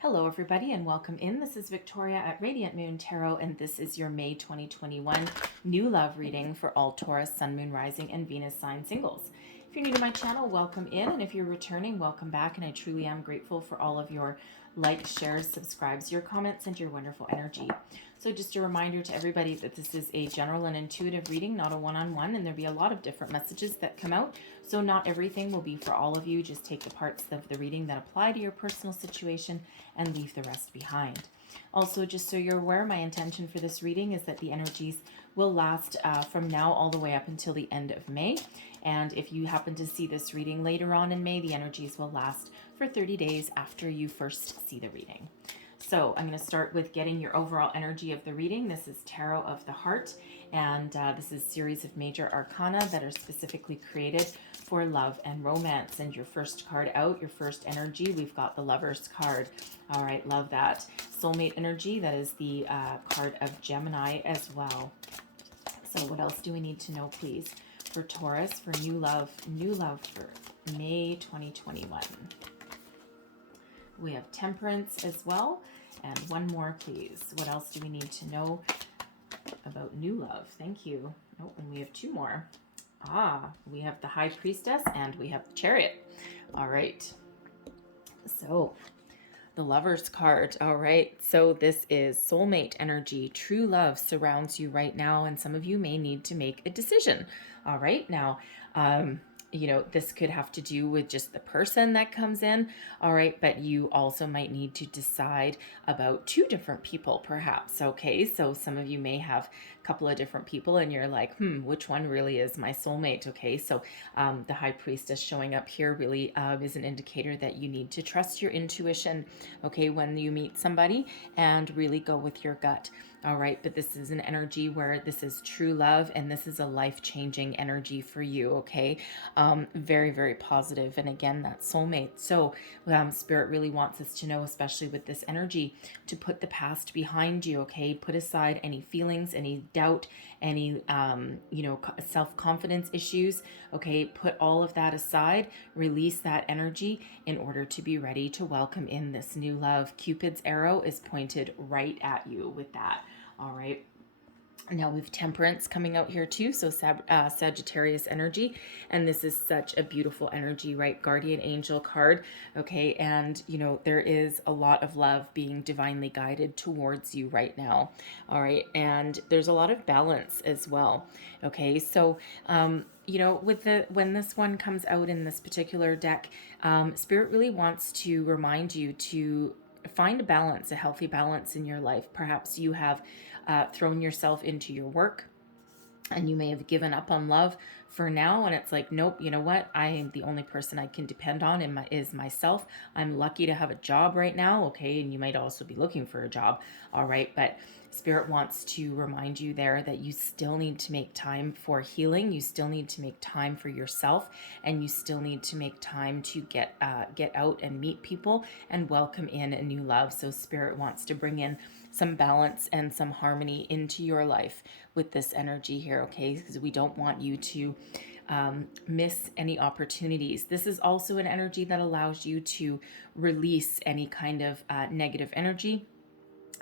Hello, everybody, and welcome in. This is Victoria at Radiant Moon Tarot, and this is your May 2021 new love reading for all Taurus, Sun, Moon, Rising, and Venus sign singles. If you're new to my channel, welcome in, and if you're returning, welcome back, and I truly am grateful for all of your likes, shares, subscribes, your comments, and your wonderful energy. So just a reminder to everybody that this is a general and intuitive reading, not a one-on-one, and there'll be a lot of different messages that come out. So not everything will be for all of you. Just take the parts of the reading that apply to your personal situation and leave the rest behind. Also, just so you're aware, my intention for this reading is that the energies will last from now all the way up until the end of May. And if you happen to see this reading later on in May, the energies will last for 30 days after you first see the reading. So I'm going to start with getting your overall energy of the reading. This is Tarot of the Heart, and this is a series of major arcana that are specifically created for love and romance. And your first card out, your first energy, we've got the Lover's card. All right, love that. Soulmate energy, that is the card of Gemini as well. So what else do we need to know, please, for Taurus, for new love for May 2021? We have Temperance as well. And one more, please. What else do we need to know about new love? Thank you. Oh, and we have two more. We have the High Priestess and we have the Chariot. All right. So the Lover's card. All right. So this is soulmate energy. True love surrounds you right now, and some of you may need to make a decision. All right. Now, this could have to do with just the person that comes in, all right, but you also might need to decide about two different people, perhaps, okay? So some of you may have a couple of different people and you're like, which one really is my soulmate, okay? So the High Priestess showing up here really is an indicator that you need to trust your intuition, okay, when you meet somebody, and really go with your gut. All right, but this is an energy where this is true love, and this is a life-changing energy for you, okay? Very, very positive. And again, that's soulmate. So Spirit really wants us to know, especially with this energy, to put the past behind you, okay? Put aside any feelings, any doubt, any, self-confidence issues, okay? Put all of that aside, release that energy in order to be ready to welcome in this new love. Cupid's arrow is pointed right at you with that. All right. Now we have Temperance coming out here too, so Sagittarius energy, and this is such a beautiful energy, right? Guardian angel card, okay? And, there is a lot of love being divinely guided towards you right now, all right? And there's a lot of balance as well, okay? So, when this one comes out in this particular deck, Spirit really wants to remind you to find a balance, a healthy balance in your life. Perhaps you have thrown yourself into your work and you may have given up on love for now, and it's like, nope, you know what? I am the only person I can depend on is myself. I'm lucky to have a job right now, okay? And you might also be looking for a job, all right? But Spirit wants to remind you there that you still need to make time for healing. You still need to make time for yourself, and you still need to make time to get out and meet people and welcome in a new love. So Spirit wants to bring in some balance and some harmony into your life with this energy here, okay? Because we don't want you to miss any opportunities. This is also an energy that allows you to release any kind of negative energy,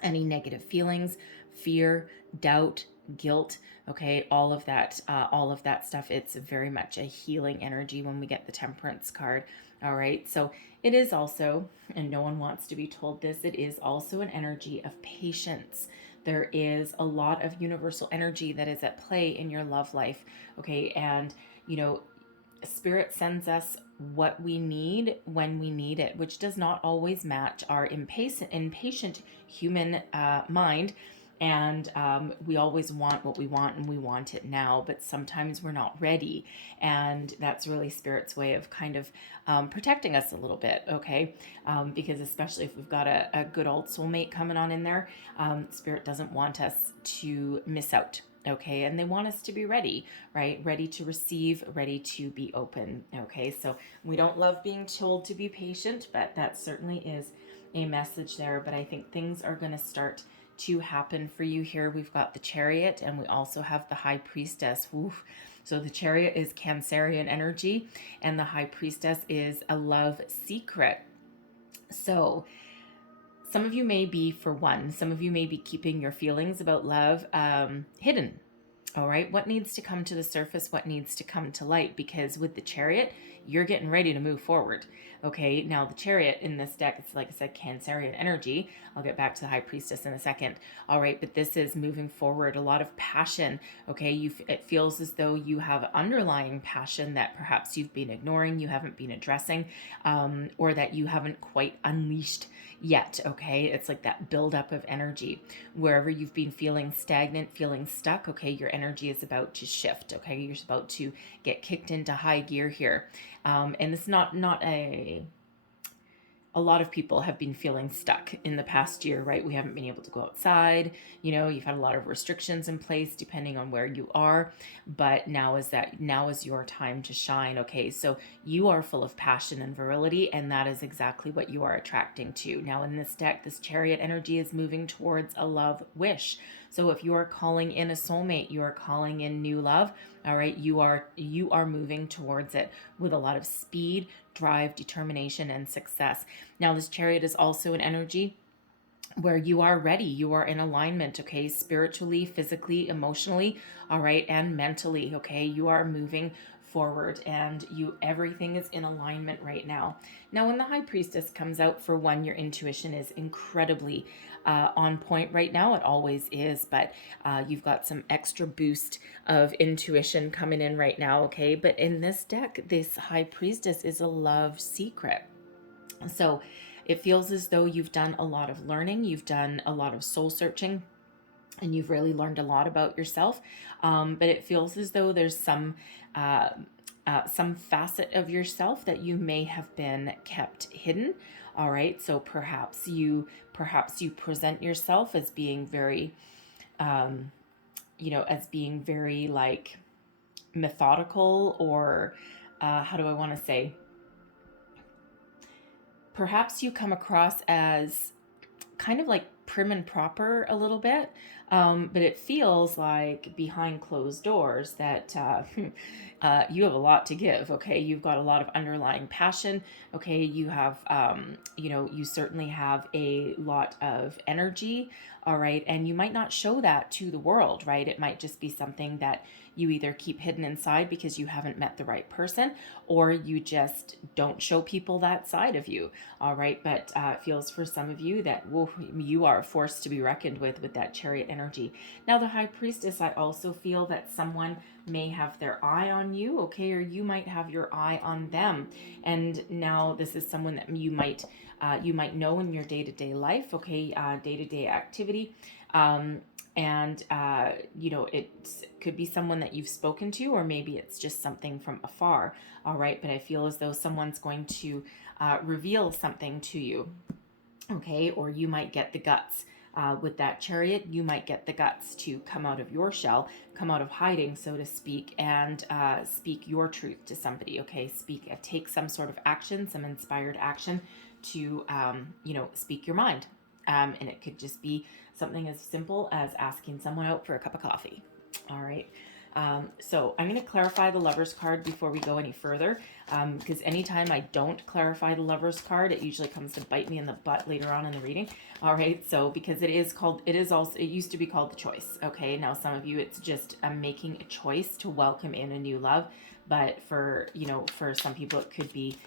any negative feelings, fear, doubt, guilt, okay? All of that stuff. It's very much a healing energy when we get the Temperance card. All right, so it is also, and no one wants to be told this, it is also an energy of patience. There is a lot of universal energy that is at play in your love life, okay? And, Spirit sends us what we need when we need it, which does not always match our impatient human mind. And we always want what we want, and we want it now, but sometimes we're not ready. And that's really Spirit's way of kind of protecting us a little bit, okay? Because especially if we've got a good old soulmate coming on in there, Spirit doesn't want us to miss out. Okay, and they want us to be ready, right? Ready to receive, ready to be open. Okay, so we don't love being told to be patient, but that certainly is a message there. But I think things are going to start to happen for you here. We've got the Chariot, and we also have the High Priestess. Oof. So the Chariot is Cancerian energy, and the High Priestess is a love secret. So some of you may be, for one, some of you may be keeping your feelings about love hidden. All right, what needs to come to the surface? What needs to come to light? Because with the Chariot, you're getting ready to move forward. Okay, now the Chariot in this deck, it's like I said, Cancerian energy. I'll get back to the High Priestess in a second. All right, but this is moving forward, a lot of passion. Okay, it feels as though you have underlying passion that perhaps you've been ignoring, you haven't been addressing, or that you haven't quite unleashed yet. Okay, it's like that buildup of energy. Wherever you've been feeling stagnant, feeling stuck, okay, your energy is about to shift. Okay, you're about to get kicked into high gear here. And it's not a lot of people have been feeling stuck in the past year, right? We haven't been able to go outside. You know, you've had a lot of restrictions in place depending on where you are, but now is your time to shine. Okay, so you are full of passion and virility, and that is exactly what you are attracting to. Now in this deck, this Chariot energy is moving towards a love wish. So if you are calling in a soulmate, you are calling in new love, all right, you are moving towards it with a lot of speed, drive, determination, and success. Now this Chariot is also an energy where you are ready, you are in alignment, okay, spiritually, physically, emotionally, all right, and mentally, okay, you are moving forward, and everything is in alignment right now. Now when the High Priestess comes out, for one, your intuition is incredibly on point right now. It always is, but you've got some extra boost of intuition coming in right now, okay? But in this deck, this High Priestess is a love secret. So it feels as though you've done a lot of learning, you've done a lot of soul searching, and you've really learned a lot about yourself. But it feels as though there's some facet of yourself that you may have been kept hidden. All right, so perhaps you present yourself as being very, as being very like methodical, or how do I want to say? Perhaps you come across as kind of like prim and proper a little bit, but it feels like behind closed doors that you have a lot to give. Okay, you've got a lot of underlying passion. Okay, you have you certainly have a lot of energy. All right, and you might not show that to the world, right? It might just be something that you either keep hidden inside because you haven't met the right person, or you just don't show people that side of you. All right, but it feels for some of you that you are a force to be reckoned with that Chariot energy. Now the High Priestess, I also feel that someone may have their eye on you, okay, or you might have your eye on them. And now this is someone that you might know in your day-to-day life, okay, day-to-day activity. It could be someone that you've spoken to, or maybe it's just something from afar. All right, but I feel as though someone's going to reveal something to you, okay, or you might get the guts. With that Chariot, you might get the guts to come out of your shell, come out of hiding, so to speak, and speak your truth to somebody, okay? Take some sort of action, some inspired action to, speak your mind. And it could just be something as simple as asking someone out for a cup of coffee. All right. So I'm going to clarify the Lover's card before we go any further, because anytime I don't clarify the Lover's card, it usually comes to bite me in the butt later on in the reading. All right. So because it used to be called the choice. Okay. Now some of you, it's just making a choice to welcome in a new love. But for some people, it could be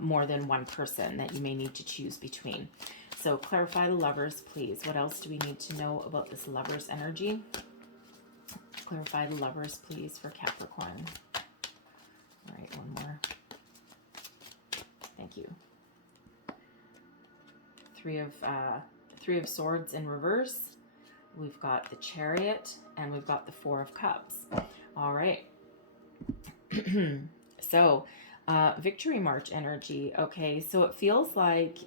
more than one person that you may need to choose between. So clarify the Lovers, please. What else do we need to know about this Lover's energy? Clarify the Lovers, please, for Capricorn. All right, one more. Thank you. Three of Swords in reverse. We've got the Chariot, and we've got the Four of Cups. All right. So, Victory March energy. Okay, so it feels like,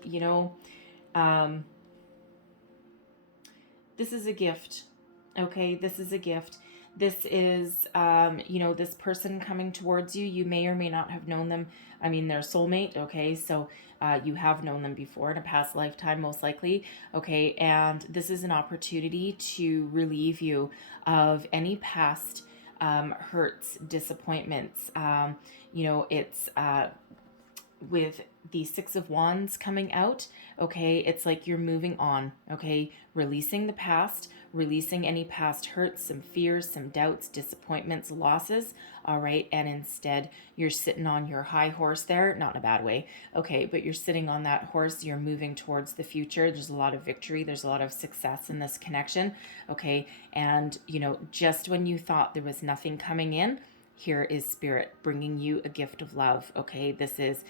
this is a gift. Okay, this is a gift. This is, this person coming towards you. You may or may not have known them. I mean, they're a soulmate. Okay, so you have known them before in a past lifetime, most likely. Okay, and this is an opportunity to relieve you of any past hurts, disappointments. It's with the Six of Wands coming out, okay, it's like you're moving on, okay, releasing the past, releasing any past hurts, some fears, some doubts, disappointments, losses, all right, and instead you're sitting on your high horse there, not in a bad way, okay, but you're sitting on that horse, you're moving towards the future. There's a lot of victory, there's a lot of success in this connection, okay, and you know, just when you thought there was nothing coming in, here is spirit bringing you a gift of love. Okay, this is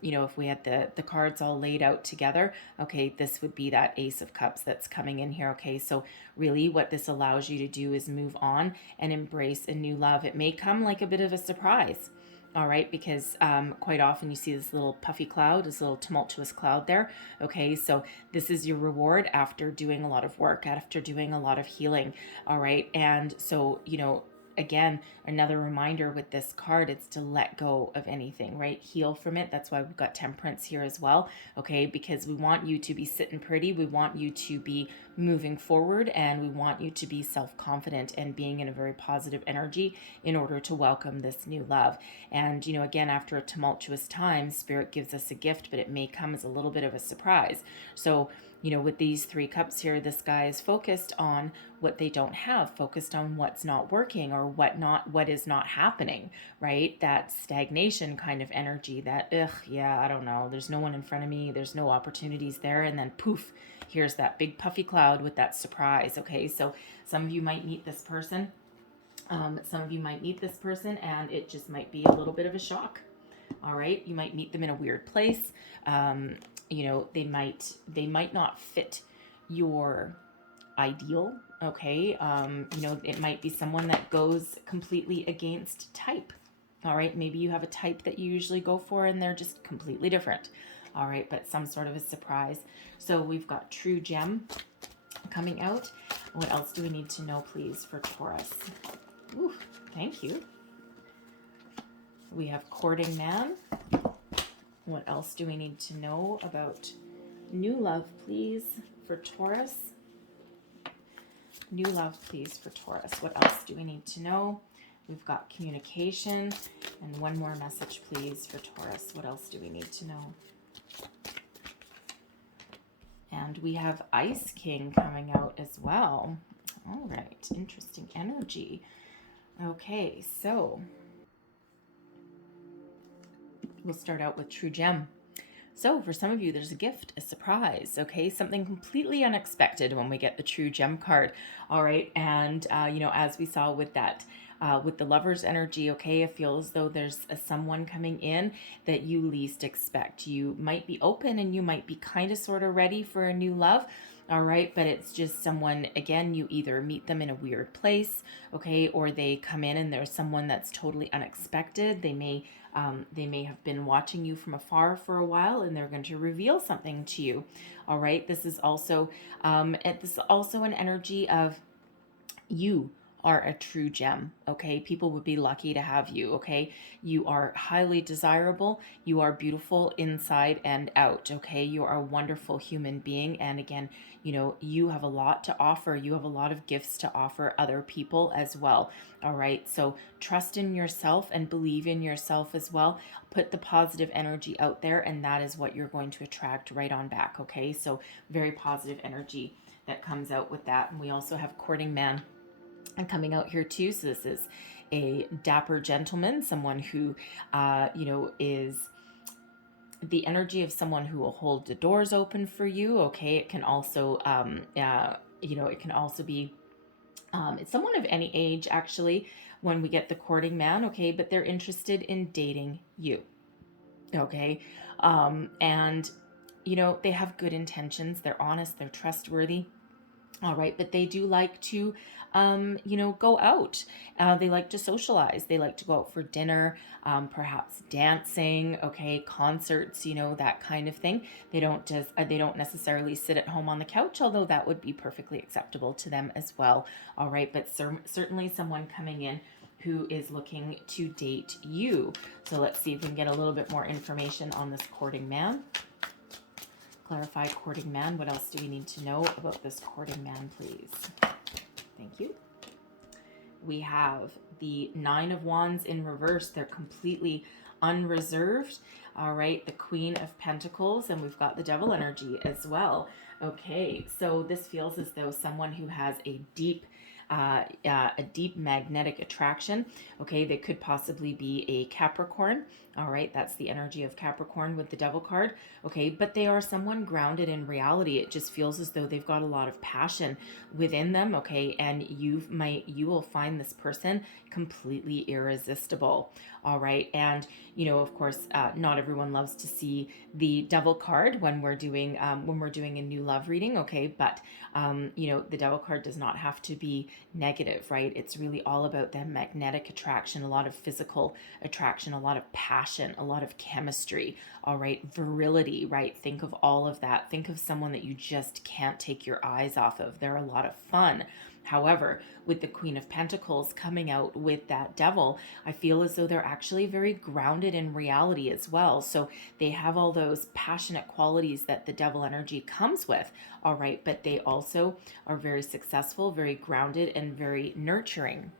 you know, if we had the cards all laid out together, okay, this would be that Ace of Cups that's coming in here. Okay, so really what this allows you to do is move on and embrace a new love. It may come like a bit of a surprise, all right, because quite often you see this little puffy cloud, this little tumultuous cloud there. Okay, so this is your reward after doing a lot of work, after doing a lot of healing, all right, and so, you know, again, another reminder with this card, it's to let go of anything, right? Heal from it. That's why we've got Temperance here as well, okay? Because we want you to be sitting pretty. We want you to be moving forward, and we want you to be self-confident and being in a very positive energy in order to welcome this new love. And, you know, again, after a tumultuous time, Spirit gives us a gift, but it may come as a little bit of a surprise. So, you know, with these three cups here, this guy is focused on what they don't have, focused on what's not working or what is not happening, right? That stagnation kind of energy, that, yeah, I don't know, there's no one in front of me, there's no opportunities there, and then poof, here's that big puffy cloud with that surprise, okay? So some of you might meet this person, and it just might be a little bit of a shock. All right, you might meet them in a weird place. You know, they might not fit your ideal. Okay, you know, it might be someone that goes completely against type. All right, maybe you have a type that you usually go for, and they're just completely different. All right, but some sort of a surprise. So we've got True Gem coming out. What else do we need to know, please, for Taurus? Ooh, thank you. We have Courting Man. What else do we need to know about new love, please, for Taurus? New love, please, for Taurus. What else do we need to know? We've got communication. And one more message, please, for Taurus. What else do we need to know? And we have Ice King coming out as well. All right, interesting energy. Okay, so we'll start out with True Gem. So for some of you, there's a gift, a surprise, okay? Something completely unexpected when we get the True Gem card, all right? And, you know, as we saw with that, with the Lover's energy, okay, it feels as though there's someone coming in that you least expect. You might be open and you might be kind of sort of ready for a new love, all right, but it's just someone, again, you either meet them in a weird place, okay, or they come in and there's someone that's totally unexpected. They may have been watching you from afar for a while, and they're going to reveal something to you. All right. This is also an energy of you are a true gem. Okay. People would be lucky to have you. Okay. You are highly desirable. You are beautiful inside and out. Okay. You are a wonderful human being. And again, you know, you have a lot to offer. You have a lot of gifts to offer other people as well. All right. So trust in yourself and believe in yourself as well. Put the positive energy out there, and that is what you're going to attract right on back. Okay. So very positive energy that comes out with that. And we also have Courting Man and coming out here too. So this is a dapper gentleman, someone who, you know, is the energy of someone who will hold the doors open for you. Okay. It can also, you know, it can also be, it's someone of any age actually when we get the Courting Man. Okay. But they're interested in dating you. Okay. And, you know, they have good intentions. They're honest. They're trustworthy. All right, but they do like to, you know, go out. They like to socialize. They like to go out for dinner, perhaps dancing, okay, concerts, you know, that kind of thing. They don't necessarily sit at home on the couch, although that would be perfectly acceptable to them as well. All right, but certainly someone coming in who is looking to date you. So let's see if we can get a little bit more information on this Courting Man. Clarify Courting Man. What else do we need to know about this Courting Man, please? Thank you. We have the Nine of Wands in reverse. They're completely unreserved. All right, the Queen of Pentacles, and we've got the Devil energy as well. Okay, so this feels as though someone who has a deep magnetic attraction. Okay, they could possibly be a Capricorn. All right, that's the energy of Capricorn with the Devil card. Okay, but they are someone grounded in reality. It just feels as though they've got a lot of passion within them. Okay, and you will find this person completely irresistible. All right, and of course, not everyone loves to see the Devil card when we're doing a new love reading. Okay, but the Devil card does not have to be negative, right? It's really all about that magnetic attraction, a lot of physical attraction, a lot of passion, a lot of chemistry, all right? Virility, right? Think of all of that. Think of someone that you just can't take your eyes off of. They're a lot of fun. However, with the Queen of Pentacles coming out with that Devil, I feel as though they're actually very grounded in reality as well. So they have all those passionate qualities that the Devil energy comes with, all right, but they also are very successful, very grounded, and very nurturing.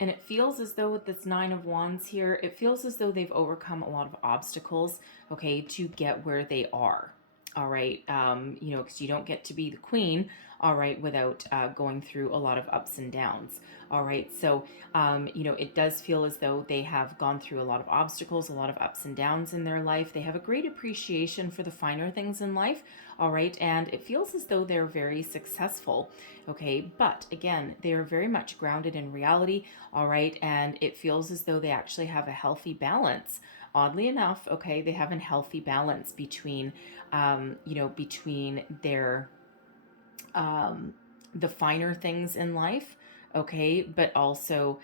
And it feels as though with this Nine of Wands here, it feels as though they've overcome a lot of obstacles, okay, to get where they are. All right, because you don't get to be the queen, all right, without going through a lot of ups and downs. All right, so it does feel as though they have gone through a lot of obstacles, a lot of ups and downs in their life. They have a great appreciation for the finer things in life. All right, and it feels as though they're very successful. Okay, but again, they are very much grounded in reality. All right, and it feels as though they actually have a healthy balance. Oddly enough, okay, they have a healthy balance between, between their, the finer things in life, okay, but also,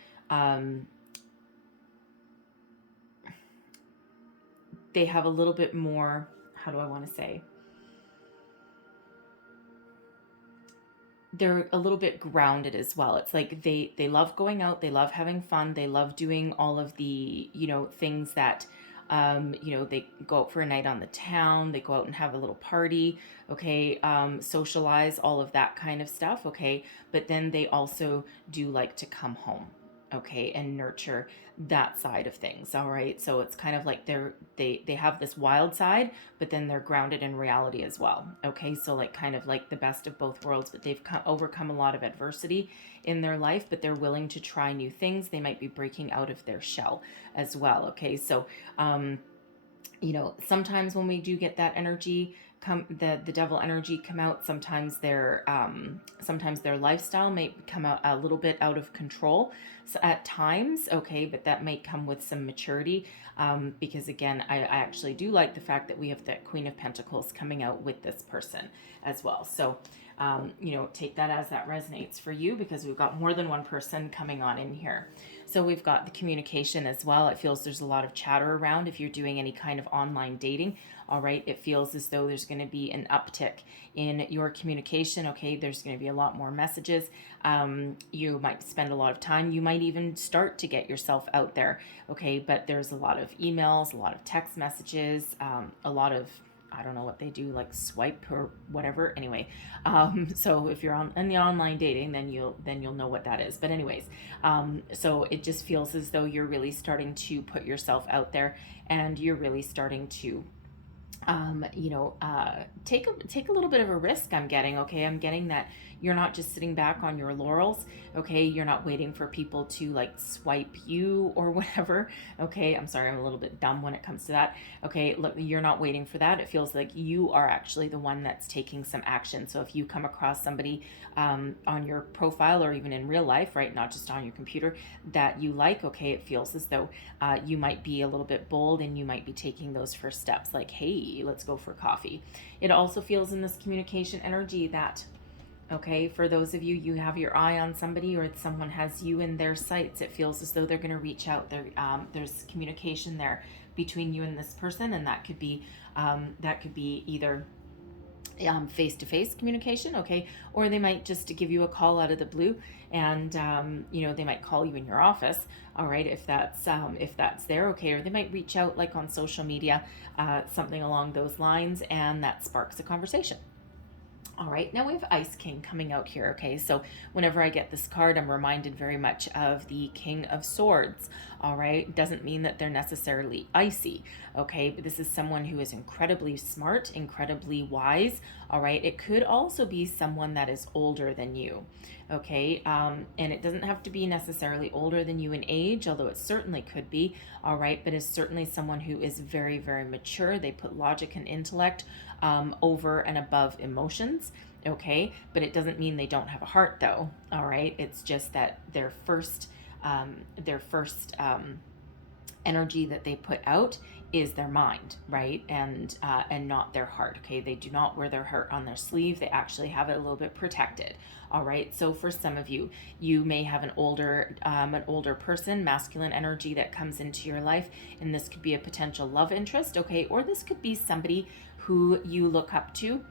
they have a little bit more, how do I want to say? They're a little bit grounded as well. It's like they love going out, they love having fun, they love doing all of the things that they go out for a night on the town, they go out and have a little party, okay, socialize, all of that kind of stuff, okay, but then they also do like to come home, okay, and nurture that side of things. All right, so it's kind of like they have this wild side, but then they're grounded in reality as well. Okay, so like kind of like the best of both worlds, but they've overcome a lot of adversity in their life, but they're willing to try new things. They might be breaking out of their shell as well. Okay, so sometimes when we do get that energy come, the Devil energy come out, sometimes their lifestyle may come out a little bit out of control, so at times, okay, but that may come with some maturity, because again, I actually do like the fact that we have the Queen of Pentacles coming out with this person as well. So take that as that resonates for you, because we've got more than one person coming on in here. So we've got the communication as well. It feels there's a lot of chatter around if you're doing any kind of online dating. All right, it feels as though there's going to be an uptick in your communication. Okay, there's going to be a lot more messages. You might spend a lot of time. You might even start to get yourself out there. Okay, but there's a lot of emails, a lot of text messages, a lot of, I don't know what they do, like swipe or whatever. Anyway, so if you're in the online dating, then you'll know what that is. But anyways, so it just feels as though you're really starting to put yourself out there, and you're really starting to take a little bit of a risk. I'm getting that you're not just sitting back on your laurels. Okay, you're not waiting for people to like swipe you or whatever. Okay, I'm sorry, I'm a little bit dumb when it comes to that. Okay, look, you're not waiting for that. It feels like you are actually the one that's taking some action. So if you come across somebody on your profile, or even in real life, right, not just on your computer, that you like, okay, it feels as though you might be a little bit bold, and you might be taking those first steps, like, hey, let's go for coffee. It also feels in this communication energy that, okay, for those of you, you have your eye on somebody, or someone has you in their sights. It feels as though they're going to reach out. There's communication there between you and this person, and that could be either face-to-face communication, okay, or they might just give you a call out of the blue, and they might call you in your office, all right, if that's there, okay, or they might reach out like on social media, something along those lines, and that sparks a conversation. All right, now we have Ice King coming out here, okay? So whenever I get this card, I'm reminded very much of the King of Swords. all right? Doesn't mean that they're necessarily icy, okay? But this is someone who is incredibly smart, incredibly wise, all right? It could also be someone that is older than you, okay? And it doesn't have to be necessarily older than you in age, although it certainly could be, all right? But is certainly someone who is very, very mature. They put logic and intellect over and above emotions, okay? But it doesn't mean they don't have a heart, though, all right? It's just that their first energy that they put out is their mind, right? And not their heart, okay? They do not wear their heart on their sleeve. They actually have it a little bit protected, all right? So for some of you, you may have an older person, masculine energy that comes into your life, and this could be a potential love interest, okay? Or this could be somebody who you look up to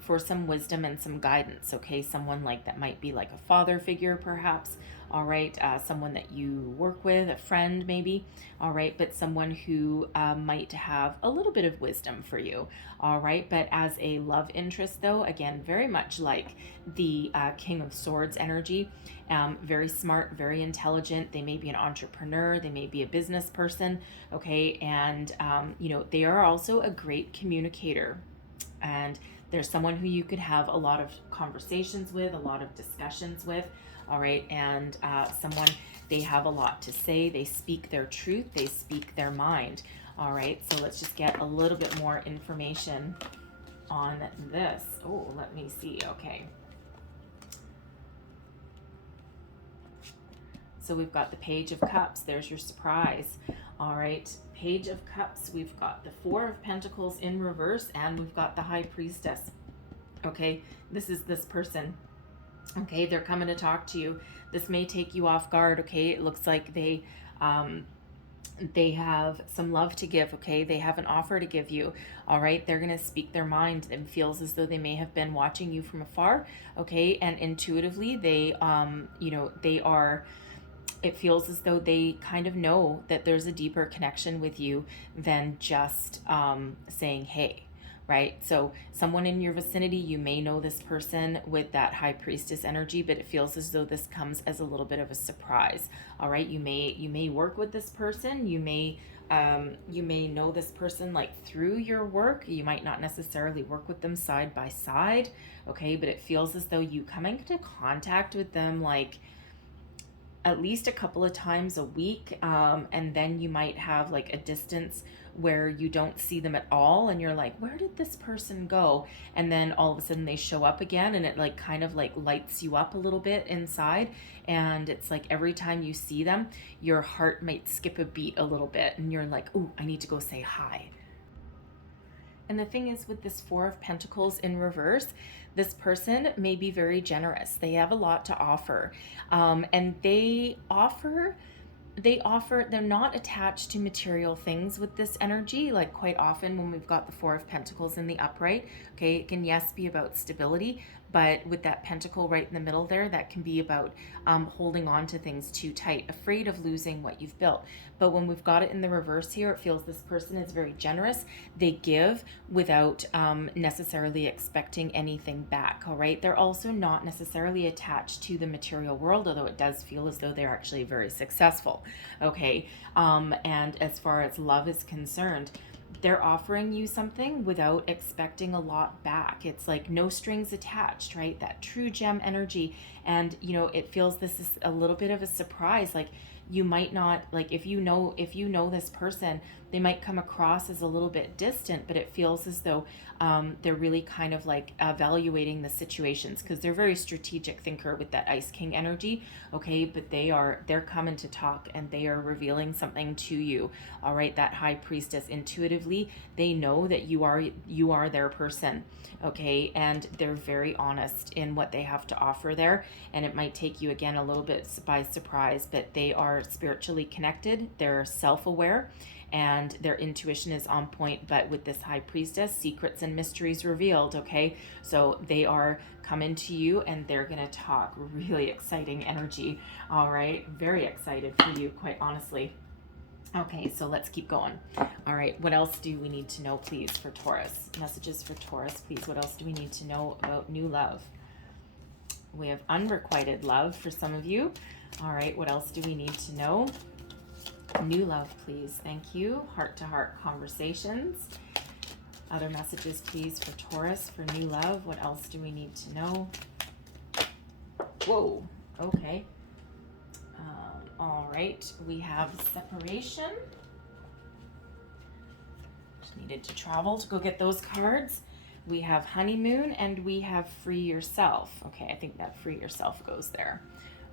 for some wisdom and some guidance, okay? Someone like that might be like a father figure, perhaps, all right? Someone that you work with, a friend maybe, all right? But someone who might have a little bit of wisdom for you, all right? But as a love interest, though, again, very much like the King of Swords energy, very smart, very intelligent. They may be an entrepreneur, they may be a business person, okay? And, they are also a great communicator. And there's someone who you could have a lot of conversations with, a lot of discussions with, all right? And someone, they have a lot to say. They speak their truth. They speak their mind, all right? So let's just get a little bit more information on this. Oh, let me see. Okay. So we've got the Page of Cups. There's your surprise. All right. Page of Cups. We've got the Four of Pentacles in reverse, and we've got the High Priestess. Okay. This is this person. Okay. They're coming to talk to you. This may take you off guard. Okay. It looks like they have some love to give, okay? They have an offer to give you, all right? They're going to speak their mind. It feels as though they may have been watching you from afar, okay? And intuitively, it feels as though they kind of know that there's a deeper connection with you than just saying, hey, right? So someone in your vicinity, you may know this person with that High Priestess energy, but it feels as though this comes as a little bit of a surprise. All right, you may work with this person, you may know this person like through your work. You might not necessarily work with them side by side, okay? But it feels as though you come into contact with them like at least a couple of times a week, and then you might have like a distance where you don't see them at all, and you're like, where did this person go? And then all of a sudden they show up again, and it like kind of like lights you up a little bit inside, and it's like every time you see them, your heart might skip a beat a little bit, and you're like, oh, I need to go say hi. And the thing is, with this Four of Pentacles in reverse, this person may be very generous. They have a lot to offer. And they're not attached to material things with this energy. Like quite often when we've got the Four of Pentacles in the upright, okay, it can, yes, be about stability, but with that pentacle right in the middle there, that can be about holding on to things too tight, afraid of losing what you've built. But when we've got it in the reverse here, it feels this person is very generous. They give without necessarily expecting anything back, all right? They're also not necessarily attached to the material world, although it does feel as though they're actually very successful, okay? And as far as love is concerned, they're offering you something without expecting a lot back. It's like no strings attached, right? That true gem energy. And, it feels this is a little bit of a surprise. Like you might not, like if you know this person, they might come across as a little bit distant, but it feels as though they're really kind of like evaluating the situations, because they're very strategic thinker with that Ice King energy, okay? But they're coming to talk, and they are revealing something to you, all right? That High Priestess, intuitively, they know that you are their person, okay? And they're very honest in what they have to offer there, and it might take you again a little bit by surprise, but they are spiritually connected, they're self-aware, and their intuition is on point. But with this High Priestess, secrets and mysteries revealed, okay? So they are coming to you, and they're gonna talk. Really exciting energy, all right? Very excited for you, quite honestly. Okay, so let's keep going. All right, what else do we need to know, please, for Taurus? Messages for Taurus, please. What else do we need to know about new love? We have unrequited love for some of you. All right, what else do we need to know? New love, please. Thank you. Heart-to-heart conversations. Other messages, please, for Taurus, for new love. What else do we need to know? Whoa. Okay. All right. We have separation. Just needed to travel to go get those cards. We have honeymoon and we have free yourself. Okay, I think that free yourself goes there.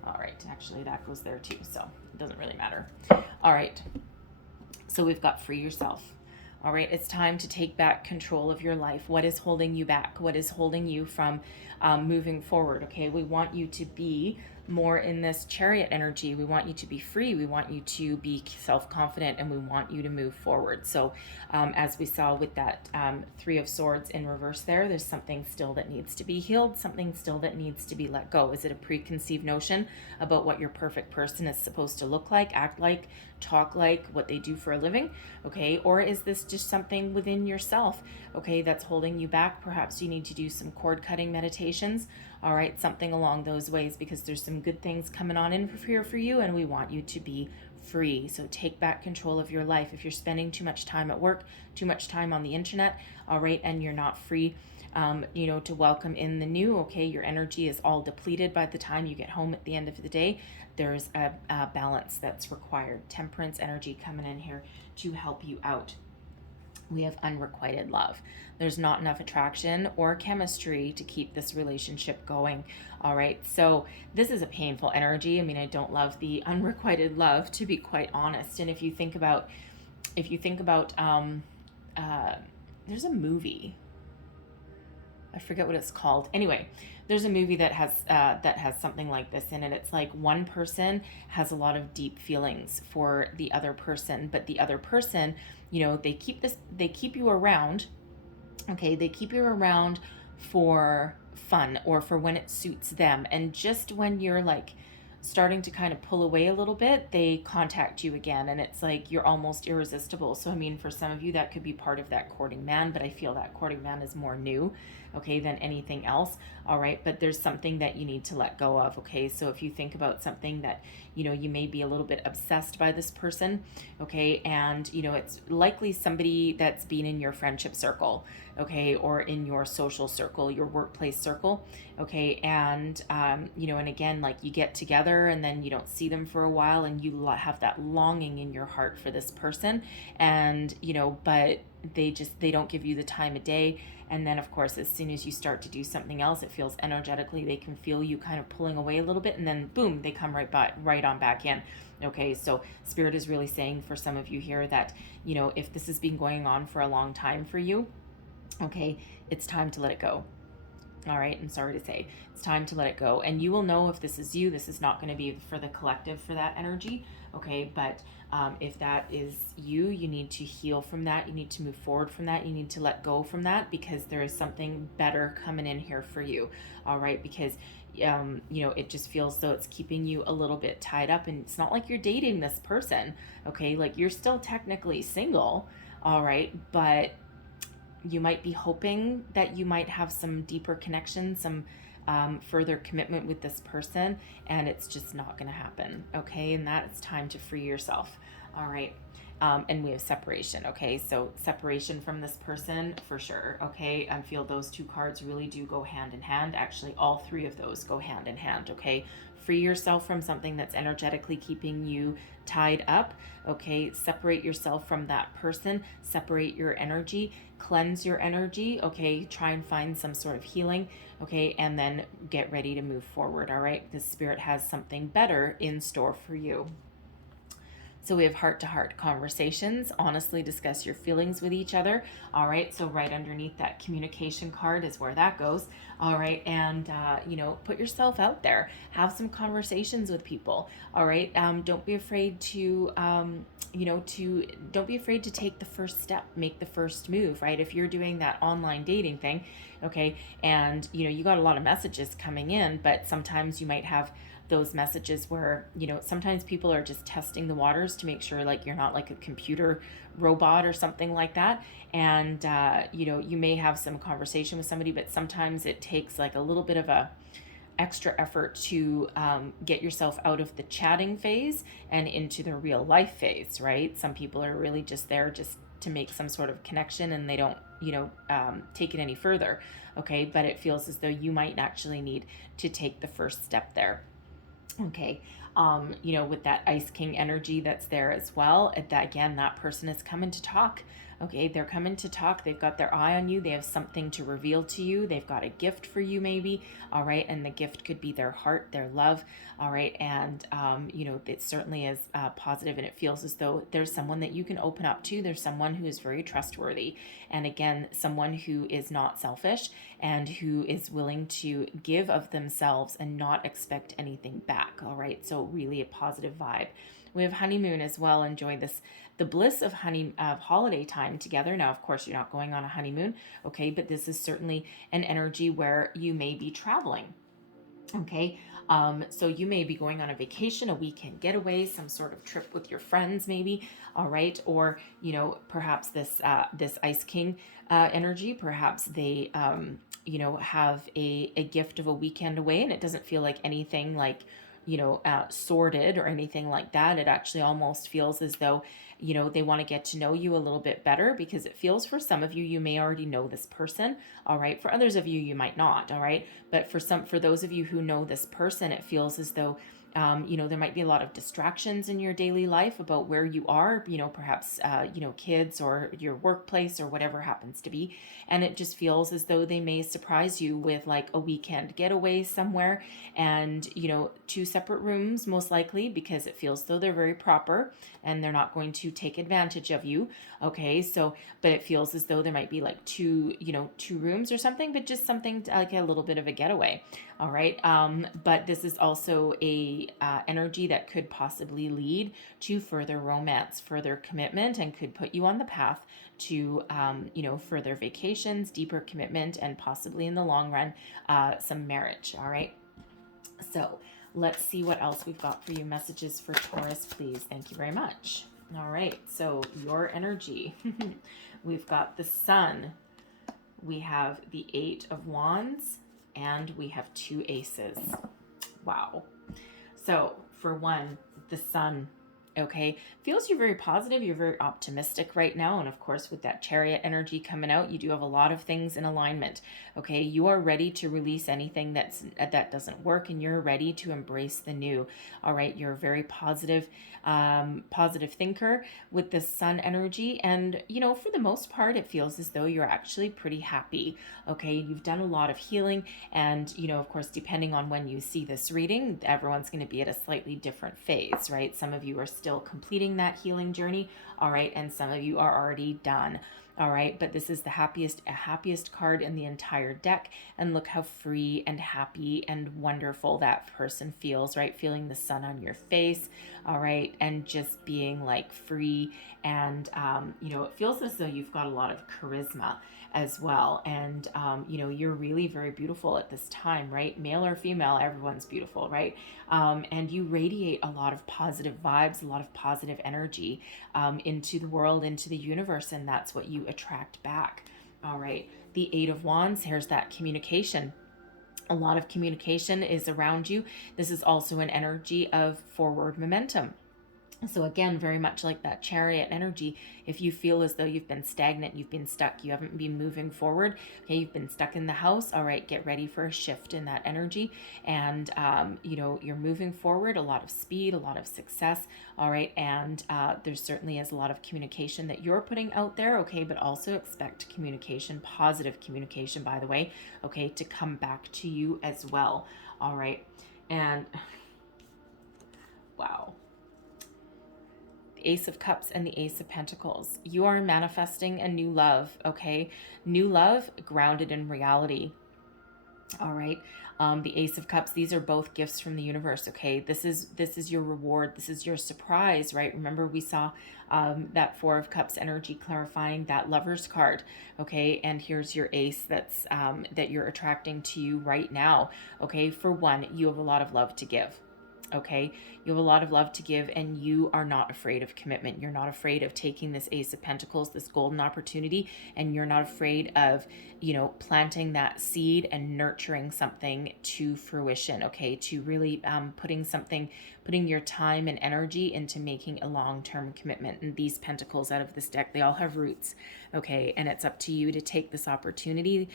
All right, actually that goes there too, so it doesn't really matter. All right, so we've got free yourself. All right, it's time to take back control of your life. What is holding you back? What is holding you from moving forward? Okay, we want you to be more in this chariot energy. We want you to be free. We want you to be self-confident, and we want you to move forward. So as we saw with that Three of Swords in reverse there's something still that needs to be healed, something still that needs to be let go. Is it a preconceived notion about what your perfect person is supposed to look like, act like, talk like, what they do for a living? Okay, or is this just something within yourself, okay, that's holding you back? Perhaps you need to do some cord cutting meditations. All right, something along those ways, because there's some good things coming on in here for you, and we want you to be free. So take back control of your life. If you're spending too much time at work, too much time on the internet, all right, and you're not free to welcome in the new, okay, your energy is all depleted by the time you get home at the end of the day. There's a balance that's required. Temperance energy coming in here to help you out. We have unrequited love. There's not enough attraction or chemistry to keep this relationship going. All right, so this is a painful energy. I mean, I don't love the unrequited love, to be quite honest. And if you think about there's a movie, I forget what it's called. Anyway, there's a movie that has something like this in it. It's like one person has a lot of deep feelings for the other person, but the other person, they keep you around. Okay, they keep you around for fun or for when it suits them. And just when you're like starting to kind of pull away a little bit, they contact you again, and it's like you're almost irresistible. So I mean, for some of you that could be part of that courting man, but I feel that courting man is more new, okay, than anything else. All right, but there's something that you need to let go of. Okay, so if you think about something that you may be a little bit obsessed by this person, okay, and it's likely somebody that's been in your friendship circle, okay, or in your social circle, your workplace circle, okay, and and again, like, you get together and then you don't see them for a while, and you have that longing in your heart for this person, and but they don't give you the time of day. And then, of course, as soon as you start to do something else, it feels energetically, they can feel you kind of pulling away a little bit, and then boom, they come right on back in. Okay, so Spirit is really saying for some of you here that, if this has been going on for a long time for you, okay, it's time to let it go. All right, I'm sorry to say, it's time to let it go. And you will know if this is you. This is not going to be for the collective for that energy, okay? But if that is you, you need to heal from that. You need to move forward from that. You need to let go from that, because there is something better coming in here for you, all right? Because it just feels though it's keeping you a little bit tied up, and it's not like you're dating this person, okay? Like, you're still technically single, all right? But you might be hoping that you might have some deeper connection, some further commitment with this person, and it's just not going to happen, okay? And that it's time to free yourself, all right? And we have separation, okay? So separation from this person for sure, okay? I feel those two cards really do go hand in hand. Actually, all three of those go hand in hand, okay? Free yourself from something that's energetically keeping you tied up, okay? Separate yourself from that person, separate your energy, cleanse your energy, okay? Try and find some sort of healing, okay? And then get ready to move forward, all right? Because Spirit has something better in store for you. So we have heart-to-heart conversations. Honestly discuss your feelings with each other. All right, so right underneath that communication card is where that goes. All right, and put yourself out there. Have some conversations with people. All right, don't be afraid to don't be afraid to take the first step, make the first move. Right, if you're doing that online dating thing, okay, and you got a lot of messages coming in, but sometimes you might have those messages where sometimes people are just testing the waters to make sure, like, you're not like a computer robot or something like that, and you may have some conversation with somebody, but sometimes it takes like a little bit of a extra effort to get yourself out of the chatting phase and into the real life phase, right? Some people are really just there just to make some sort of connection, and they don't, take it any further. Okay. But it feels as though you might actually need to take the first step there. Okay. With that Ice King energy that's there as well, again, that person is coming to talk. Okay, they're coming to talk. They've got their eye on you. They have something to reveal to you. They've got a gift for you, maybe. All right, and the gift could be their heart, their love. All right, and it certainly is positive, and it feels as though there's someone that you can open up to. There's someone who is very trustworthy, and again, someone who is not selfish and who is willing to give of themselves and not expect anything back. All right, so really a positive vibe. We have honeymoon as well. Enjoy the bliss of holiday time together. Now, of course, you're not going on a honeymoon, okay, but this is certainly an energy where you may be traveling. Okay, so you may be going on a vacation, a weekend getaway, some sort of trip with your friends, maybe. All right, or perhaps this Ice King energy. Perhaps they have a gift of a weekend away, and it doesn't feel like anything like sordid or anything like that. It actually almost feels as though they want to get to know you a little bit better, because it feels for some of you, you may already know this person. All right. For others of you, you might not. All right. But for those of you who know this person, it feels as though there might be a lot of distractions in your daily life about where you are, perhaps, kids or your workplace or whatever happens to be. And it just feels as though they may surprise you with like a weekend getaway somewhere, and, 2 separate rooms, most likely, because it feels though they're very proper and they're not going to take advantage of you. Okay. So, but it feels as though there might be like 2 rooms or something, but just something like a little bit of a getaway. All right. But this is also a energy that could possibly lead to further romance, further commitment, and could put you on the path to, further vacations, deeper commitment, and possibly in the long run, some marriage. All right. So let's see what else we've got for you. Messages for Taurus, please. Thank you very much. All right. So your energy, we've got the Sun. We have the 8 of Wands, and we have 2 aces. Wow. So for one, the Sun, okay, feels you're very positive. You're very optimistic right now. And of course, with that Chariot energy coming out, you do have a lot of things in alignment. Okay. You are ready to release anything that doesn't work, and you're ready to embrace the new. All right. You're a very positive thinker with the Sun energy. And, for the most part, it feels as though you're actually pretty happy. Okay. You've done a lot of healing. And, of course, depending on when you see this reading, everyone's going to be at a slightly different phase, right? Some of you are still completing that healing journey. All right. And some of you are already done. All right. But this is the happiest card in the entire deck. And look how free and happy and wonderful that person feels, right? Feeling the sun on your face. All right. And just being like free. And, it feels as though you've got a lot of charisma as well. And, you're really very beautiful at this time, right? Male or female, everyone's beautiful, right? And you radiate a lot of positive vibes, a lot of positive energy into the world, into the universe, and that's what you attract back. All right. The 8 of Wands, here's that communication. A lot of communication is around you. This is also an energy of forward momentum. So again, very much like that Chariot energy, if you feel as though you've been stagnant, you've been stuck, you haven't been moving forward, okay, you've been stuck in the house, all right, get ready for a shift in that energy. And, you're moving forward, a lot of speed, a lot of success, all right, and there certainly is a lot of communication that you're putting out there, okay, but also expect communication, positive communication, by the way, okay, to come back to you as well, all right, and wow. Ace of Cups and the Ace of Pentacles. You are manifesting a new love, okay? New love grounded in reality. All right. The Ace of Cups, these are both gifts from the universe, okay? This is your reward. This is your surprise, right? Remember we saw that 4 of Cups energy clarifying that Lover's card, okay? And here's your ace that's that you're attracting to you right now, okay? For one, you have a lot of love to give. okay? You have a lot of love to give, and you are not afraid of commitment. You're not afraid of taking this Ace of Pentacles, this golden opportunity, and you're not afraid of, you know, planting that seed and nurturing something to fruition, okay? To really putting your time and energy into making a long-term commitment. And these pentacles out of this deck, they all have roots, okay? And it's up to you to take this opportunity,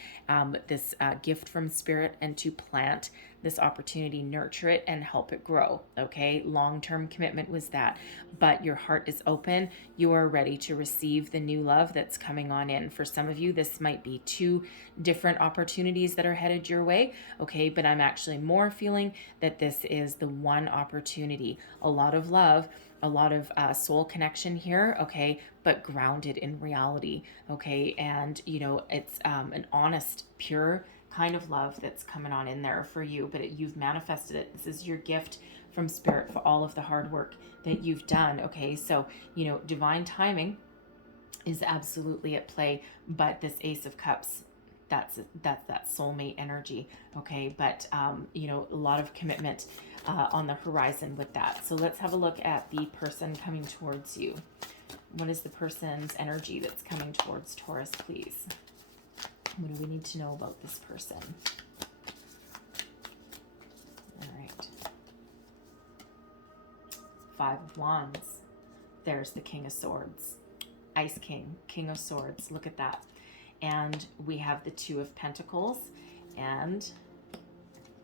this gift from Spirit, and to plant this opportunity, nurture it, and help it grow, okay? Long-term commitment was that, but your heart is open. You are ready to receive the new love that's coming on in. For some of you, this might be 2 different opportunities that are headed your way, okay? But I'm actually more feeling that this is the one opportunity. A lot of love, a lot of soul connection here, okay, but grounded in reality, okay? And, you know, it's an honest, pure kind of love that's coming on in there for you, but you've manifested it. This is your gift from Spirit for all of the hard work that you've done, okay? So, you know, divine timing is absolutely at play, but this Ace of Cups, that's that soulmate energy, okay? But you know, a lot of commitment on the horizon with that. So let's have a look at the person coming towards you. What is the person's energy that's coming towards Taurus, please? What do we need to know about this person? All right. 5 of Wands. There's the King of Swords. Ice King, King of Swords. Look at that. And we have the 2 of Pentacles and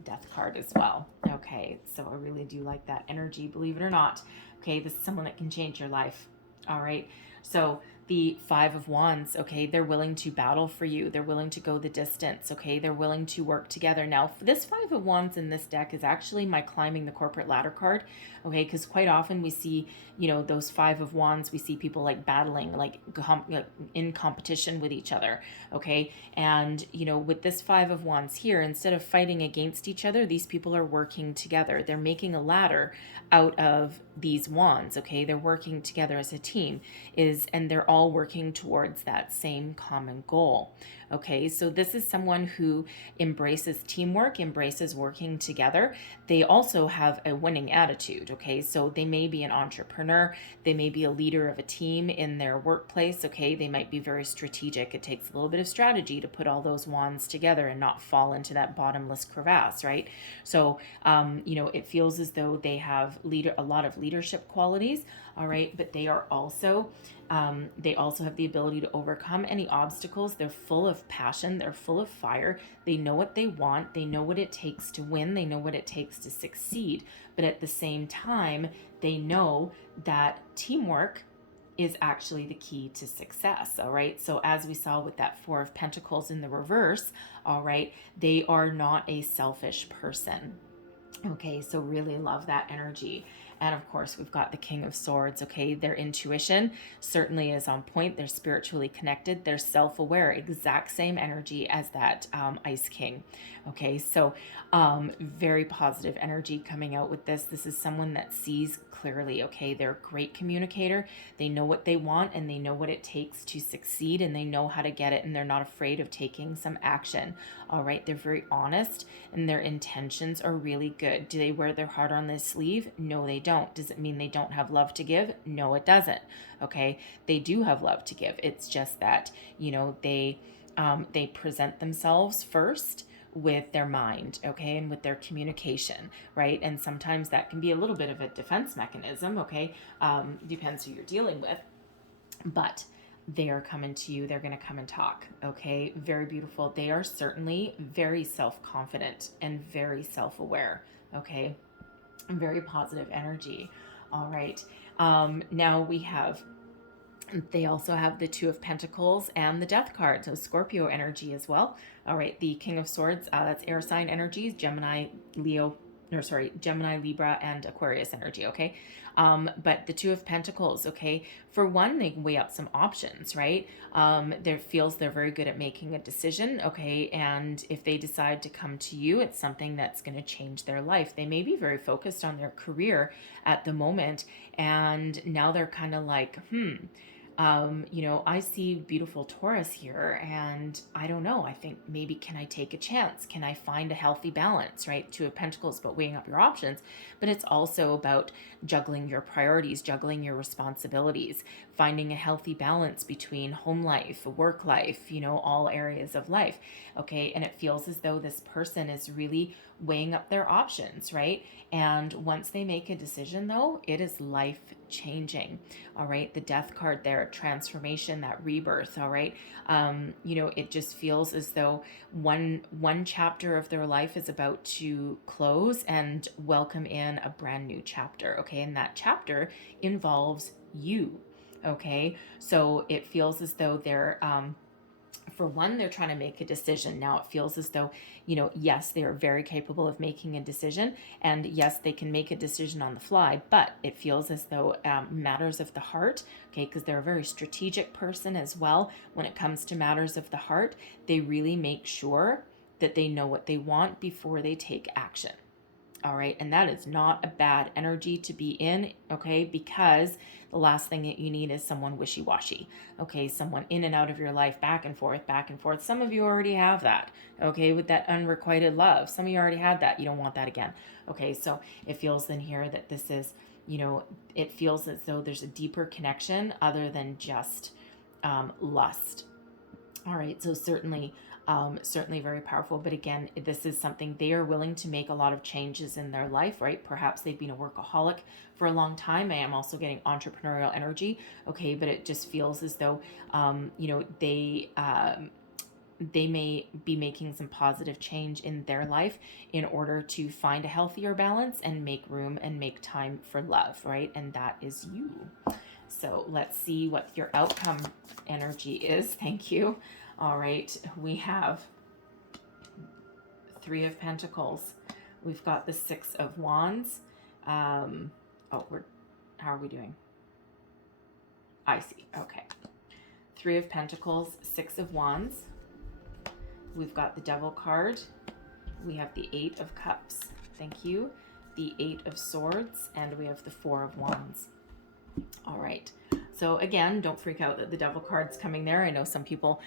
Death card as well. Okay, so I really do like that energy, believe it or not. Okay, this is someone that can change your life. All right, so the 5 of Wands, okay, they're willing to battle for you. They're willing to go the distance, okay? They're willing to work together. Now, this 5 of Wands in this deck is actually my climbing the corporate ladder card, okay? Because quite often we see, you know, those 5 of Wands, we see people like battling, like in competition with each other, okay? And, you know, with this 5 of Wands here, instead of fighting against each other, these people are working together. They're making a ladder out of these wands, okay? They're working together as a team, and they're all working towards that same common goal, okay? So this is someone who embraces teamwork, embraces working together. They also have a winning attitude, okay? So they may be an entrepreneur, they may be a leader of a team in their workplace, okay? They might be very strategic. It takes a little bit of strategy to put all those wands together and not fall into that bottomless crevasse, right? So, you know, it feels as though they have a lot of leadership qualities, all right? But they are also, they also have the ability to overcome any obstacles. They're full of passion. They're full of fire. They know what they want. They know what it takes to win. They know what it takes to succeed. But at the same time, they know that teamwork is actually the key to success, all right? So as we saw with that 4 of Pentacles in the reverse, all right, they are not a selfish person. Okay, so really love that energy. And of course, we've got the King of Swords, okay? Their intuition certainly is on point. They're spiritually connected. They're self-aware, exact same energy as that Ice King, okay? So very positive energy coming out with this. This is someone that sees clearly, okay? They're a great communicator. They know what they want and they know what it takes to succeed and they know how to get it and they're not afraid of taking some action, all right? They're very honest and their intentions are really good. Do they wear their heart on their sleeve? No, they don't. Does it mean they don't have love to give? No, it doesn't, okay? They do have love to give. It's just that, you know, they present themselves first with their mind, okay, and with their communication, right? And sometimes that can be a little bit of a defense mechanism, okay? Depends who you're dealing with, but they are coming to you. They're going to come and talk, okay? Very beautiful. They are certainly very self-confident and very self-aware, okay? Very positive energy. All right. Now they also have the 2 of Pentacles and the Death card, so Scorpio energy as well. All right, the King of Swords, that's air sign energies, Gemini, Libra, and Aquarius energy, okay? But the 2 of Pentacles, okay, for one, they weigh up some options, right? They're very good at making a decision, okay? And if they decide to come to you, it's something that's going to change their life. They may be very focused on their career at the moment, and now they're kind of like, You know, I see beautiful Taurus here, and I don't know. I think maybe, can I take a chance? Can I find a healthy balance, right? Two of Pentacles, but weighing up your options. But it's also about juggling your priorities, juggling your responsibilities, finding a healthy balance between home life, work life, you know, all areas of life. Okay. And it feels as though this person is really weighing up their options, right? And once they make a decision, though, it is life changing. All right. The death card there, transformation, that rebirth. All right. You know, it just feels as though one chapter of their life is about to close and welcome in a brand new chapter. Okay. And that chapter involves you. Okay. So it feels as though they're, for one, they're trying to make a decision. Now it feels as though, you know, yes, they are very capable of making a decision, and yes, they can make a decision on the fly, but it feels as though matters of the heart, okay, because they're a very strategic person as well. When it comes to matters of the heart, they really make sure that they know what they want before they take action. All right. And that is not a bad energy to be in. Okay. Because the last thing that you need is someone wishy-washy. Okay. Someone in and out of your life, back and forth, back and forth. Some of you already have that. Okay. With that unrequited love. Some of you already had that. You don't want that again. Okay. So it feels in here that this is, you know, it feels as though there's a deeper connection other than just lust. All right. So certainly very powerful. But again, this is something they are willing to make a lot of changes in their life, right? Perhaps they've been a workaholic for a long time. I am also getting entrepreneurial energy. Okay. But it just feels as though, you know, they may be making some positive change in their life in order to find a healthier balance and make room and make time for love, right? And that is you. So let's see what your outcome energy is. Thank you. All right, we have Three of Pentacles. We've got the Six of Wands. How are we doing? I see. Okay. Three of Pentacles, Six of Wands. We've got the Devil card. We have the Eight of Cups. Thank you. The Eight of Swords, and we have the Four of Wands. All right. So again, don't freak out that the Devil card's coming there. I know some people,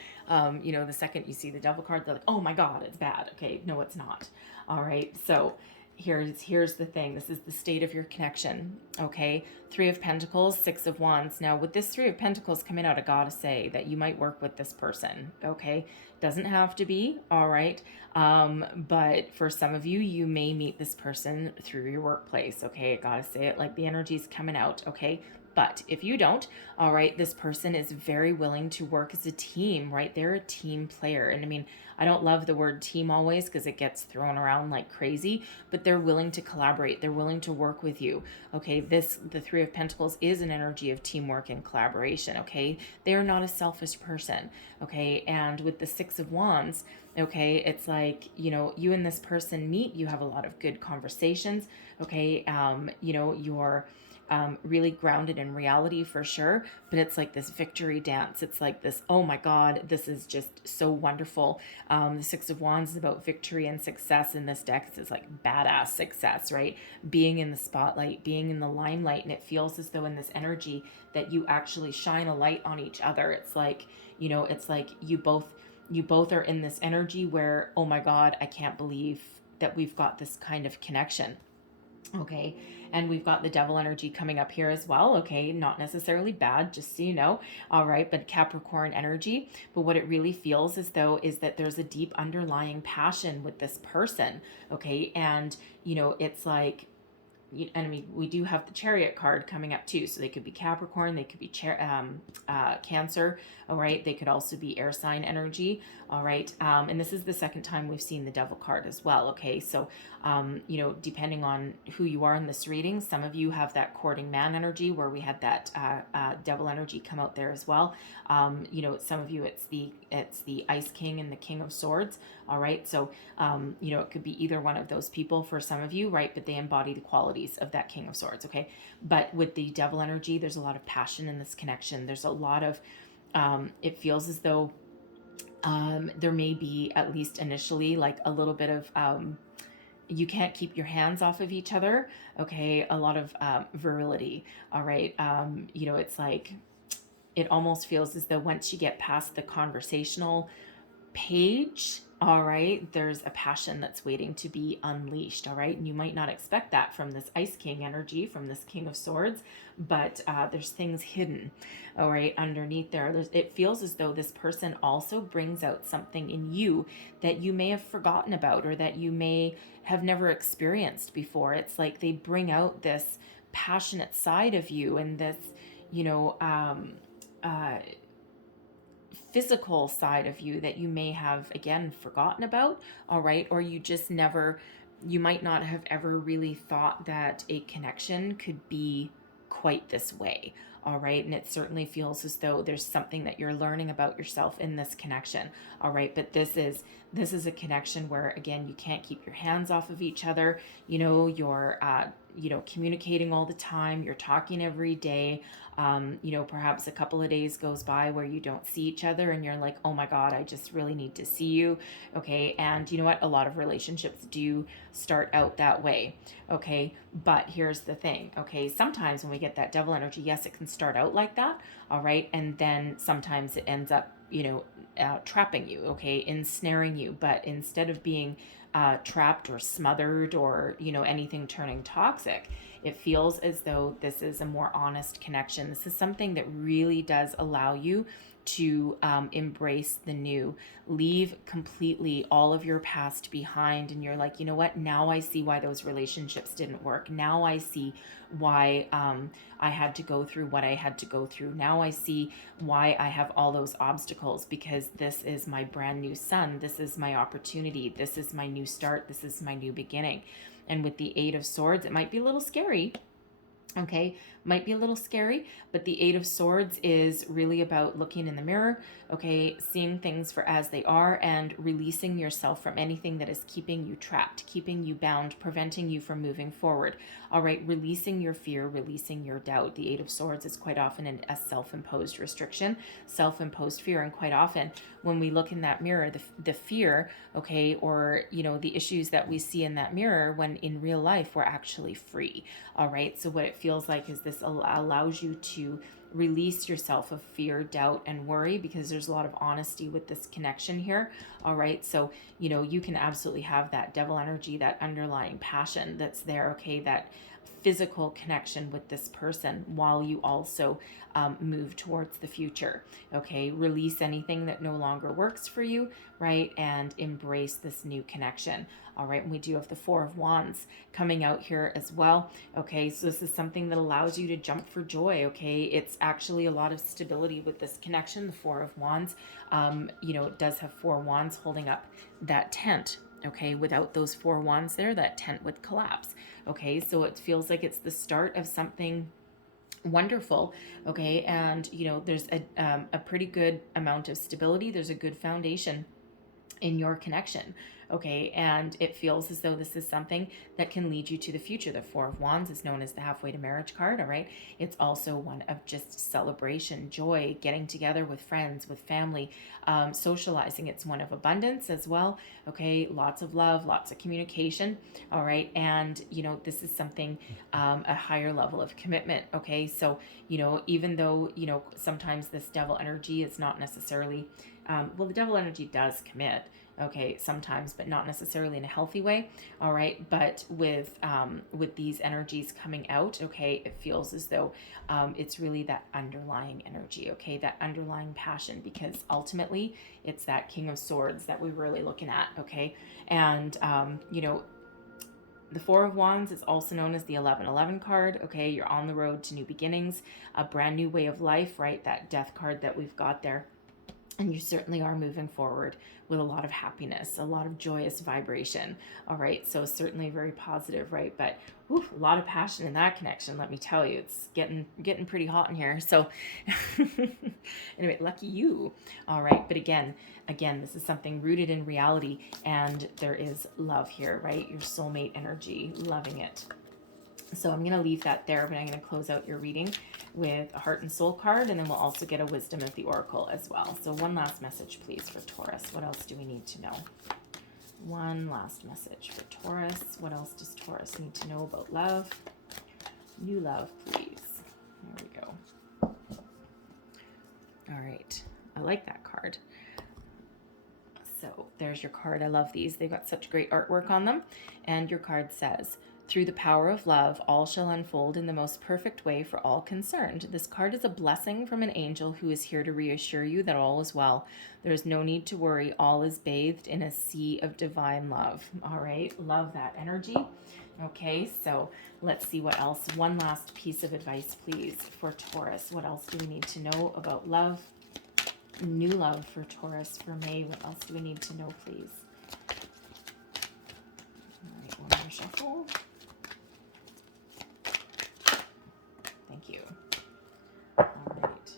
you know, the second you see the Devil card, they're like, oh my God, it's bad. Okay, no, it's not. All right, so here's the thing. This is the state of your connection, okay? Three of Pentacles, Six of Wands. Now, with this Three of Pentacles coming out, I gotta say that you might work with this person, okay? Doesn't have to be, all right? But for some of you, you may meet this person through your workplace, okay? I gotta say it, like the energy's coming out, okay? But if you don't, all right, this person is very willing to work as a team, right? They're a team player. And I mean, I don't love the word team always because it gets thrown around like crazy, but they're willing to collaborate. They're willing to work with you. Okay. The Three of Pentacles is an energy of teamwork and collaboration. Okay. They are not a selfish person. Okay. And with the Six of Wands, okay, it's like, you know, you and this person meet, you have a lot of good conversations. Okay. You know, you're really grounded in reality for sure, but it's like this victory dance. It's like this, oh my God, this is just so wonderful. The Six of Wands is about victory and success in this deck. It's like badass success, right? Being in the spotlight, being in the limelight, and it feels as though in this energy that you actually shine a light on each other. It's like, you know, it's like you both are in this energy where, oh my God, I can't believe that we've got this kind of connection. Okay. And we've got the Devil energy coming up here as well. Okay. Not necessarily bad, just so you know. All right. But Capricorn energy. But what it really feels as though is that there's a deep underlying passion with this person. Okay. And, you know, it's like, and I mean, we do have the Chariot card coming up too. So they could be Capricorn, they could be Cancer. All right. They could also be air sign energy. All right. And this is the second time we've seen the Devil card as well. Okay. So, you know, depending on who you are in this reading, some of you have that courting man energy where we had that Devil energy come out there as well. You know, some of you, it's the Ice King and the King of Swords. All right. So, you know, it could be either one of those people for some of you, right? But they embody the qualities of that King of Swords. Okay. But with the Devil energy, there's a lot of passion in this connection. There's a lot of, it feels as though, there may be, at least initially, like a little bit of, you can't keep your hands off of each other. Okay. A lot of, virility. All right. You know, it's like, it almost feels as though once you get past the conversational page, all right, there's a passion that's waiting to be unleashed, all right? And you might not expect that from this Ice King energy, from this King of Swords, but there's things hidden, all right, underneath there. It feels as though this person also brings out something in you that you may have forgotten about or that you may have never experienced before. It's like they bring out this passionate side of you and this, you know, physical side of you that you may have, again, forgotten about, all right? Or you just never, you might not have ever really thought that a connection could be quite this way, all right? And it certainly feels as though there's something that you're learning about yourself in this connection, all right? But this is a connection where, again, you can't keep your hands off of each other. You know, you're communicating all the time, you're talking every day. Perhaps a couple of days goes by where you don't see each other and you're like, oh my God, I just really need to see you. Okay. And you know what? A lot of relationships do start out that way. Okay. But here's the thing. Okay. Sometimes when we get that devil energy, yes, it can start out like that. All right. And then sometimes it ends up, trapping you. Okay. Ensnaring you. But instead of being trapped or smothered or, anything turning toxic, it feels as though this is a more honest connection. This is something that really does allow you to embrace the new, leave completely all of your past behind. And you're like, you know what? Now I see why those relationships didn't work. Now I see why I had to go through what I had to go through. Now I see why I have all those obstacles, because this is my brand new sun. This is my opportunity. This is my new start. This is my new beginning. And with the Eight of Swords, it might be a little scary. Okay, might be a little scary, but the Eight of Swords is really about looking in the mirror, okay, seeing things for as they are and releasing yourself from anything that is keeping you trapped, keeping you bound, preventing you from moving forward. All right, releasing your fear, releasing your doubt. The Eight of Swords is quite often a self-imposed restriction, self-imposed fear, and quite often when we look in that mirror, the fear, okay, or, the issues that we see in that mirror, when in real life we're actually free. All right, so what it feels like is this allows you to release yourself of fear, doubt, and worry, because there's a lot of honesty with this connection here. All right, so you can absolutely have that devil energy, that underlying passion that's there, okay, that physical connection with this person, while you also move towards the future. Okay, release anything that no longer works for you, right, and embrace this new connection. All right, and we do have the Four of Wands coming out here as well. Okay, so this is something that allows you to jump for joy. Okay, it's actually a lot of stability with this connection. The Four of Wands, it does have four wands holding up that tent. Okay, without those four wands there, that tent would collapse. Okay, so it feels like it's the start of something wonderful. Okay, and there's a pretty good amount of stability. There's a good foundation in your connection. Okay, and it feels as though this is something that can lead you to the future. The Four of Wands is known as the halfway to marriage card. All right, it's also one of just celebration, joy, getting together with friends, with family, socializing. It's one of abundance as well. Okay, lots of love, lots of communication. All right, and this is something, a higher level of commitment. Okay, so even though sometimes this devil energy is not necessarily the devil energy does commit, okay, sometimes, but not necessarily in a healthy way. All right, but with these energies coming out, okay, it feels as though it's really that underlying energy, okay, that underlying passion, because ultimately it's that King of Swords that we're really looking at. Okay, and the Four of Wands is also known as the 1111 card. Okay, you're on the road to new beginnings, a brand new way of life, right? That Death card that we've got there. And you certainly are moving forward with a lot of happiness, a lot of joyous vibration. All right, so certainly very positive, right? But a lot of passion in that connection, let me tell you. It's getting pretty hot in here. So anyway, lucky you. All right, but again, this is something rooted in reality, and there is love here, right? Your soulmate energy, loving it. So I'm going to leave that there, but I'm going to close out your reading with a Heart and Soul card, and then we'll also get a Wisdom of the Oracle as well. So one last message, please, for Taurus. What else do we need to know? One last message for Taurus. What else does Taurus need to know about love? New love, please. There we go. like that card. So there's your card. I love these. They've got such great artwork on them. And your card says, through the power of love, all shall unfold in the most perfect way for all concerned. This card is a blessing from an angel who is here to reassure you that all is well. There is no need to worry. All is bathed in a sea of divine love. All right. Love that energy. Okay, so let's see what else. One last piece of advice, please, for Taurus. What else do we need to know about love? New love for Taurus for May. What else do we need to know, please? All right, one more shuffle. Thank you. All right.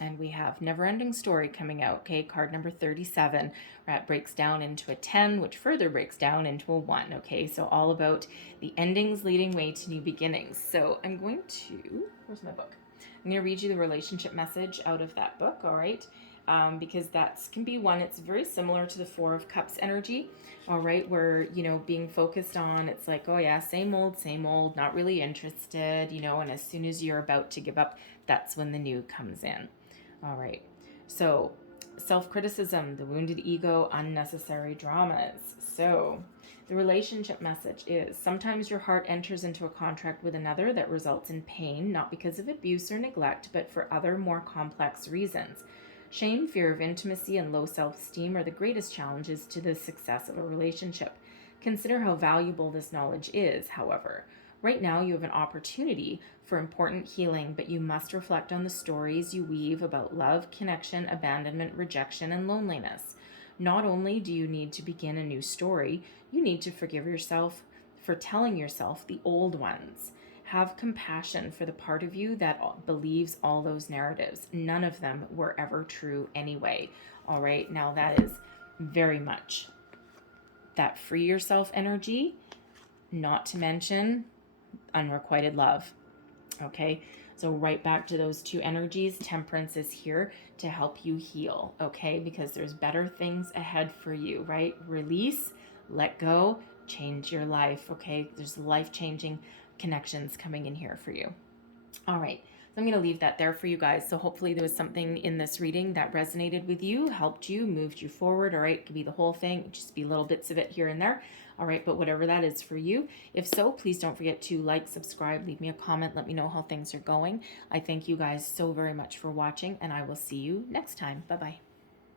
And we have Never Ending Story coming out. Okay, card number 37. That breaks down into a 10, which further breaks down into a 1. Okay, so all about the endings leading way to new beginnings. So I'm going to, where's my book? I'm going to read you the relationship message out of that book, all right? Because that can be one, it's very similar to the Four of Cups energy, all right? Where, you know, being focused on, it's like, oh yeah, same old, not really interested, you know, and as soon as you're about to give up, that's when the new comes in. All right, so self-criticism, the wounded ego, unnecessary dramas. So the relationship message is, sometimes your heart enters into a contract with another that results in pain, not because of abuse or neglect, but for other more complex reasons. Shame, fear of intimacy, and low self-esteem are the greatest challenges to the success of a relationship. Consider how valuable this knowledge is, however. Right now, you have an opportunity for important healing, but you must reflect on the stories you weave about love, connection, abandonment, rejection, and loneliness. Not only do you need to begin a new story, you need to forgive yourself for telling yourself the old ones. Have compassion for the part of you that believes all those narratives. None of them were ever true anyway. All right, now that is very much that free yourself energy, not to mention unrequited love. Okay, so right back to those two energies. Temperance is here to help you heal, okay, because there's better things ahead for you, right? Release, let go, change your life, okay? There's life-changing connections coming in here for you. All right, so I'm going to leave that there for you guys. So hopefully there was something in this reading that resonated with you, helped you, moved you forward. All right, it could be the whole thing, just be little bits of it here and there. All right, but whatever that is for you. If so, please don't forget to like, subscribe, leave me a comment, let me know how things are going. I thank you guys so very much for watching, and I will see you next time. Bye-bye.